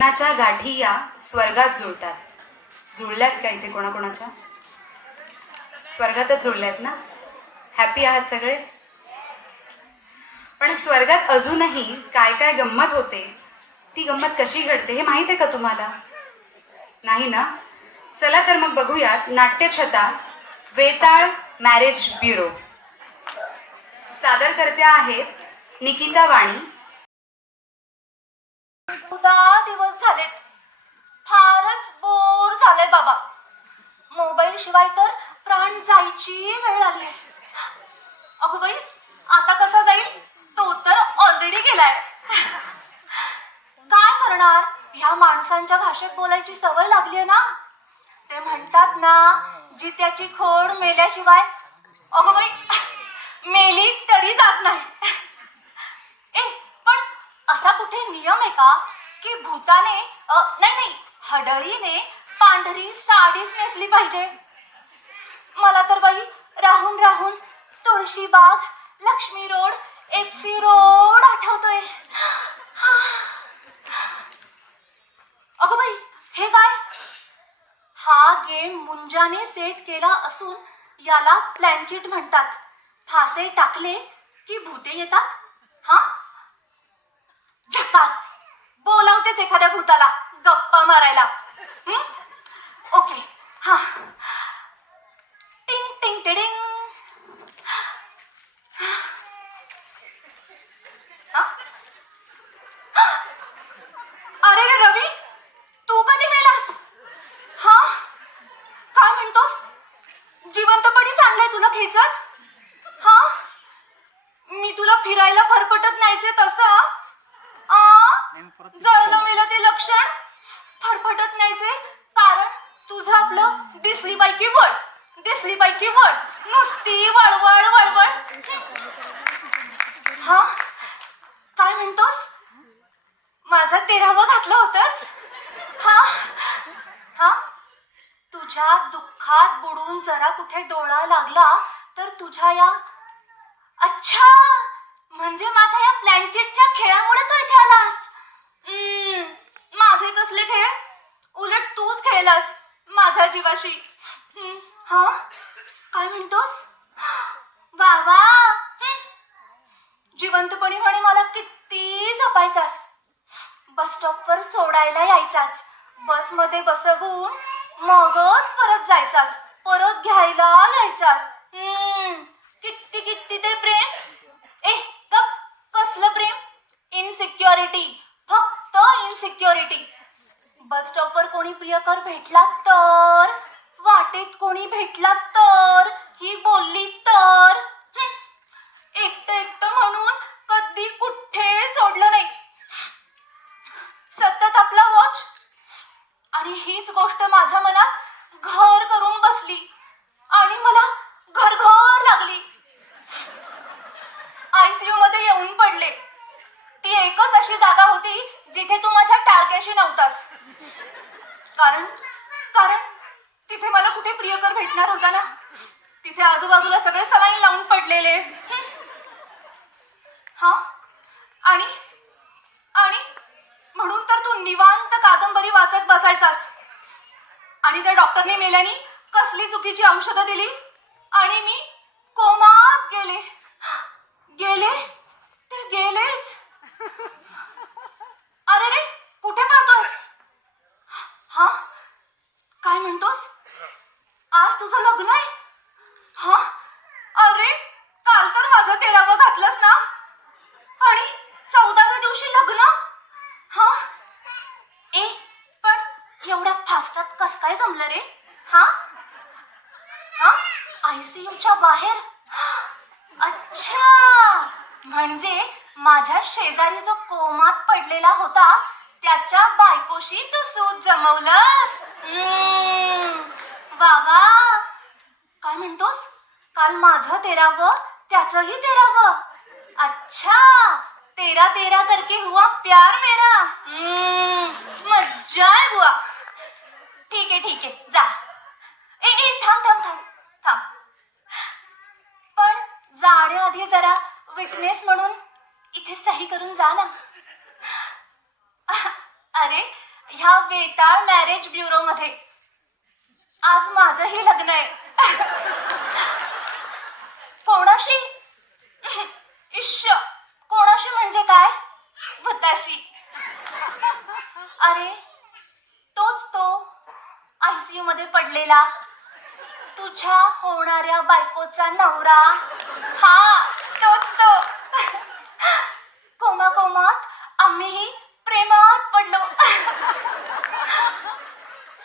कोणाच्या गाठी या स्वर्गात जुळतात? जुळल्यात का इथे कोणाकोणाच्या? स्वर्गातच जुळल्यात ना? हॅपी आहात सगळे? पण स्वर्गात अजूनही काय काय गंमत होते? ती गंमत कशी घडते हे माहीत आहे का तुम्हाला? नाही ना? चला तर मग बघूयात नाट्यछता वेताळ मॅरेज ब्युरो सादर करत्या आहेत निकिता वाणी बाबा. मोबाईल शिवाय तर प्राण जायची वेळ आली अगो बाई आता कसा जाईल? तो तर ऑलरेडी गेलाय. काय करणार? ह्या माणसांच्या भाषेत बोलायची सवय लागली आहे ना? ते म्हणतात ना जी त्याची खोड मेल्याशिवाय अगो बाई मेली तरी जात नाही. ए पण असा कुठे नियम आहे का? की भूताने नाही नाही हडळीने पांढरी साडीच नेसली पाहिजे. मला तर बाई राहून राहून Tulshibaug Laxmi road FC road आठवतोय. अगं बाई हे काय? हा गेम मुंजाने सेट केला असून याला प्लॅनचिट म्हणतात. फासे टाकले की भूते येतात? हा? झकास बोलावतेच एखाद्या भूताला गप्पा मारायला हं? ओके हा टिंग टिंग टिडिंग हा? अरे रे रवी तू कधी मेलास हा काय म्हणतोस जिवंतपणीच आणलंय हा? मी तुला फिरायला फरफटत नाहीचे तसं आ? जळलं मेलं ते लक्षण? फरफटत नाहीचे कारण तुझं आपलं दिसली बायकी वळ. दिसली बायकी वळ. नुसती वळवळ वळवळ. हा? काय म्हणतोस? माझं तेरावं घातलं होतास? हा? हा? तुझ्या दुःखात बुडून जरा कुठे डोळा लागला तर तुझ्या या अच्छा! म्हणजे माझ्या या प्लॅनचेटच्या खेळामुळे तू इथे आलास? माझे कसले खेळ? उलट तूच खेळलास माझ्या जीवाशी. हा? काय म्हणतोस? वा वा! जिवंतपणी म्हणे मला किती जपायचास. बस स्टॉपवर सोडायला यायचास. बसमध्ये बसवून मगच परत जायचास. परत घ्यायला यायचास किती किती ते प्रेम. ए गप. कसलं प्रेम? इनसिक्युरिटी फक्त इनसिक्युरिटी बस स्टॉपवर कोणी प्रियकर भेटला तर? वाटेत कोणी भेटला तर? ही बोलली तर हं. एकटं एकटं म्हणून कधी कुठे सोडलं नाही सतत आपला वॉच आणि हीच गोष्ट माझ्या मनात घर करून बसली आणि मला घर घर लागली आयसीयू मध्ये येऊन पडले. ती एकच अशी जागा होती जिथे तू माझ्या टाळक्याशी नव्हतास. कारण कारण तिथे मला कुठे प्रियकर भेटणार होता ना? तिथे आजूबाजूला सगळे सलाईन लावून पडलेले. हा? आणि आणि म्हणून तर तू निवांत कादंबरी वाचत बसायचास. आणि त्या डॉक्टरने मेल्यानी कसली चुकीची औषधं दिली? आणि मी कोमात गेले गेले ते गेलेच अरे रे कुठे पळतोस हा काय म्हणतोस आज तुझं लग्न आहे हा अरे काल तर माझं तेरावं घातलंस ना आणि चौदाव्या दिवशी लग्न हा ए पण एवढ्या फास्टात कस काय जमलं रे? हा? हा? आयसीयूच्या बाहेर? अच्छा! म्हणजे माझ्या शेजारी जो कोमात पडलेला होता त्याच्या बायकोशी तू सूत जमवलंस? बाबा काय म्हणतोस? काल माझं तेरावं त्याचंही तेरावं. अच्छा! तेरा तेरा करके हुआ प्यार मेरा. हम्म, मज्जा आहे बुवा. ठीक आहे ठीक आहे. जा. ए ए थांब थांब थांब. थांब. पण जाण्याआधी जरा विटनेस म्हणून इथे सही करून जा ना. अरे ह्या वेताळ मॅरेज ब्युरो मध्ये आज माझंही लग्न आहे कोणाशी इश्श कोणाशी म्हणजे काय भताशी अरे तोच तो आयसीयू मध्ये पडलेला. तुझ्या होणाऱ्या बायकोचा नवरा. हा तोच तो. कोमा कोमात आम्हीही प्रेमात पडलो.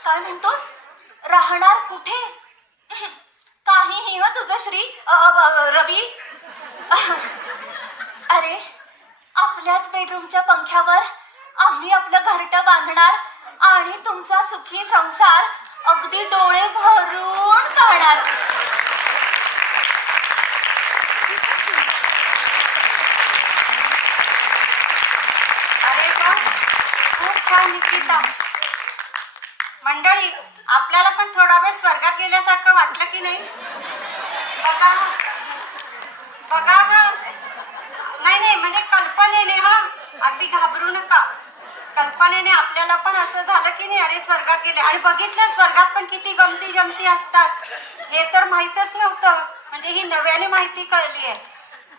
काय म्हणतोस? राहणार कुठे? काहीही हो तुझं श्री रवी? अरे आपल्याच बेडरूमच्या पंख्यावर आम्ही आपलं घरटं बांधणार आणि तुमचा सुखी संसार अगदी डोळे भरून पाहणार. अरे खूप छान निकिता. मंडळी आपल्याला पण थोडा वेळ स्वर्गात गेल्यासारखं वाटलं की नाही? बघा. बघा नाही नाही म्हणजे कल्पनेने हा. अगदी घाबरू नका. कल्पनेने आपल्याला पण असं झालं की नाही? अरे स्वर्गात गेले. आणि बघितलं स्वर्गात पण किती गमती जमती असतात. हे तर माहीतच नव्हतं. म्हणजे ही नव्याने माहिती कळली आहे.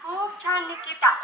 खूप छान निकिता.